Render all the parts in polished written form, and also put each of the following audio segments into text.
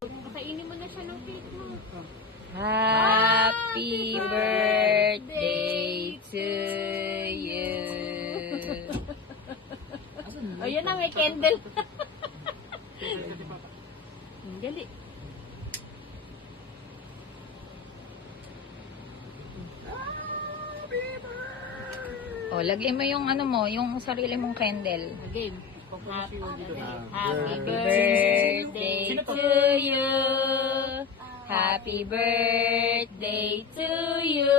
Kainin mo na siya ng cake mo. Happy birthday to you. O, yun na, may candle. Dali. O, lagay mo yung ano mo, yung sarili mong candle. Game. Happy birthday to you. Happy birthday to you.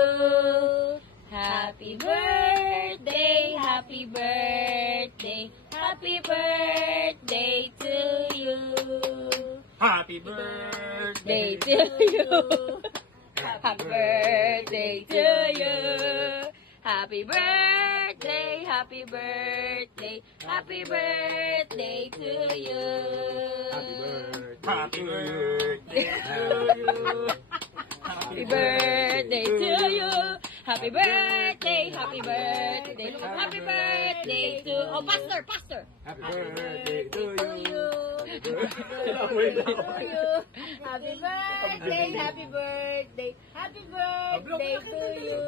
Happy birthday, happy birthday, happy birthday to you. Happy birthday Day to you. Happy birthday to you. Happy birthday, happy birthday, happy birthday to you. Happy birthday to you. Happy birthday to you. Happy birthday, happy birthday, happy birthday to oh pastor, pastor. Happy birthday to you. Happy birthday, happy birthday, happy birthday to you.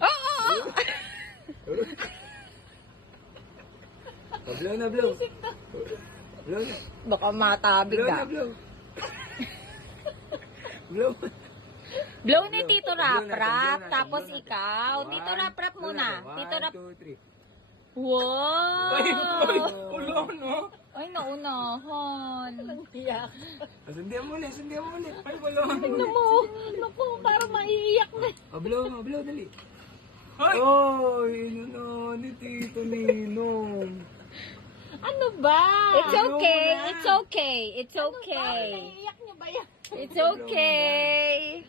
Oh, oh, oh. Blow na, blow. Blow na. Baka matabig Blow na, ka. blow. Blow. Blow ni Tito Blow na, Rap-Rap, blow na, tapos blow na. ikaw. Tito Rap-Rap muna. Tito Rap. 1, 2, 3. Wow! Ulo, no? Ay, naunahan. Iyak. Sundihan mo ulit, sundihan mo ulit. Ay, ulo. Tignan mo. Naku, parang maiiyak na. Blow, dali. Oh, yun na, ni Tito Ninong. Ano ba? It's okay, it's okay, it's okay. Naiiyak niyo ba yan? It's okay.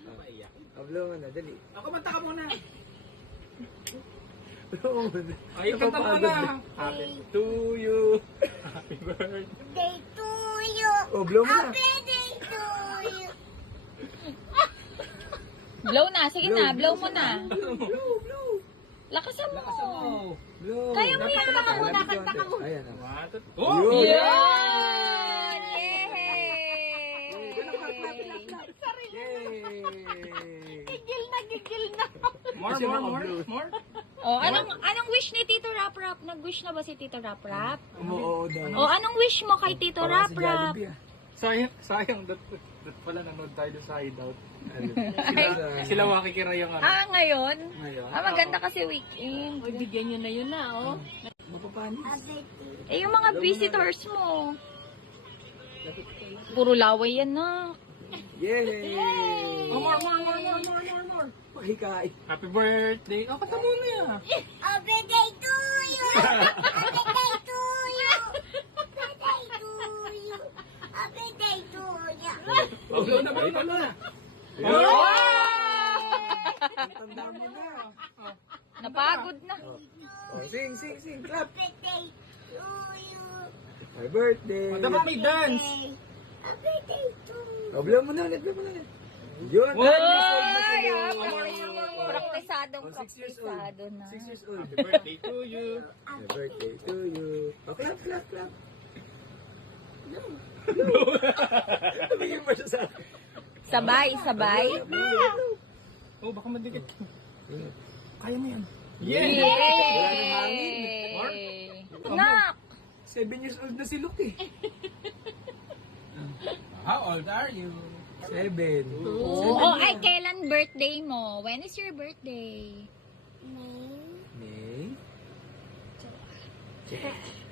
Blow mo na, dali. Ako, manta ka muna. Blow mo na. Ay, kanta mo na. Happy to you. Happy birthday. Day to you. Oh, blow mo na. Day to you. Blow na, sige na, blow mo na. Blow. Lakasan mo. Blow. Kaya mo yan. Kanta ka muna, kanta ka muna. Ayan. One, two, oh! Yun. Yun! Yay! Yay! Gigil na. More. Oh, anong wish ni Tito Rap-Rap? Nag-wish na ba si Tito Rap-Rap? Oo daw. Oh, anong wish mo kay Tito Parang si Rap-Rap? Jollibee, ah. Sayang, that pala nanood tayo sa Hideout. Ano? Sila makikira yung ano. Ah, ngayon? Ngayon? Ah, maganda kasi weekend. O, bigyan niyo na yun na, oh. Mapapanis. Eh, yung mga visitors mo. Puro laway yan na. Yay! Oh, more. Pahikain. Happy birthday. Oh, kanta muna yan. Happy day to you. Happy day to you. Happy day to you. Oh, blow na. Tanda mo na. Napagod na. Oh, sing. Clap. Happy day to you. Happy birthday. Dapat may dance. Happy day to you. Oh, blow mo na ulit. Yun. Oy! Ah, Praktisadong Oh, 6 years old. praktisado na. 6 years old. Happy birthday to you. Happy birthday to you. Oh, clap. Tumingin mo siya sa akin. Sabay. Oh, baka madikit. Kaya mo yan. Yay! Nak! 7 years old na si Luke eh. How old are you? 7. Oh, ay, kailan birthday mo? When is your birthday? May?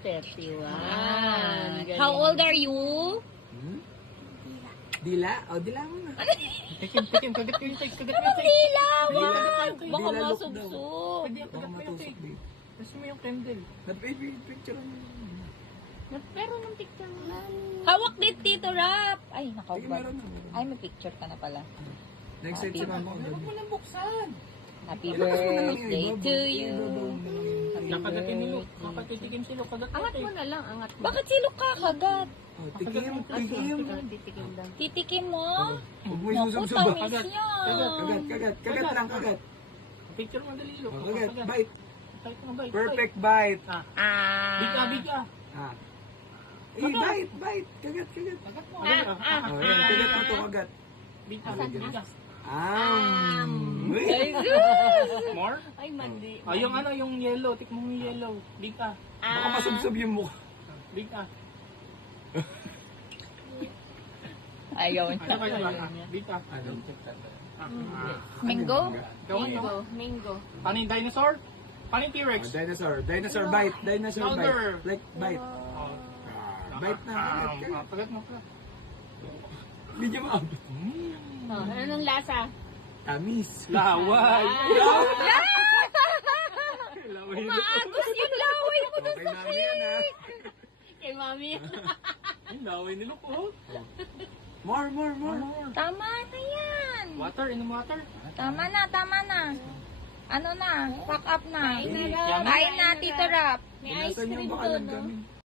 31. Galing. How old are you? Dila? O, dila mo na. Tikim. Kagat ko yung cake. Dila, Dila. wag! Baka Dila look masugsog. Pwede yung Baka kagat mo yung matusok cake. din. Gusto mo yung candle. Picture mo. Pero ng picture mo. Hawak din, Tito Rap! Ay, Sige, nakawag. meron na. Ay, may picture ka na pala. Next set si Mama. Huwag mo nang buksan. Happy birthday to you. Happy Nakagatin ni Luke. birthday. Nakatitikim si Luke. Kagat Angat mo na lang, angat mo. Bakit si Luke kakagat? Oh, tikim. Titikim lang. Titikim mo? Huwag mo Naku, isusubsob. tamis yan. Kagat lang. Picture mo dali, Luke. Oh, kagat. Bite. Bite. Perfect bite. Ah. Ah. Big ka. Ah. Eh, bite. Kagat. Kagat mo. Oh, yan, kagat mo to, kagat. Big ka. Uy. More? Ay, mandi. Ah, yung ano, yung yellow. Tikmo mo yung yellow. Big ka. Baka masubsob yung mukha. Big ka. Ayaw Ano niya. kayo? Big ka. Mango? Ikaw ano? Mango. Paano yung dinosaur? Paano yung T-Rex? Dinosaur bite. Louder. Like bite. Oh. Bite na. Kagat. Pagat mo. Hindi niya maabot. Oh, anong lasa? Tamis. Laway. Maagos yung laway mo doon Okay sa namin yan, ha? Kay mami. Ay, laway nilo ko. More. Tama na yan. Water, inom water. Tama na. Ano na? Pack up na. Kain na, Yummy. Kain na, Tito Rap. May ice Nasaan yung cream baka doon, no? nagkamin?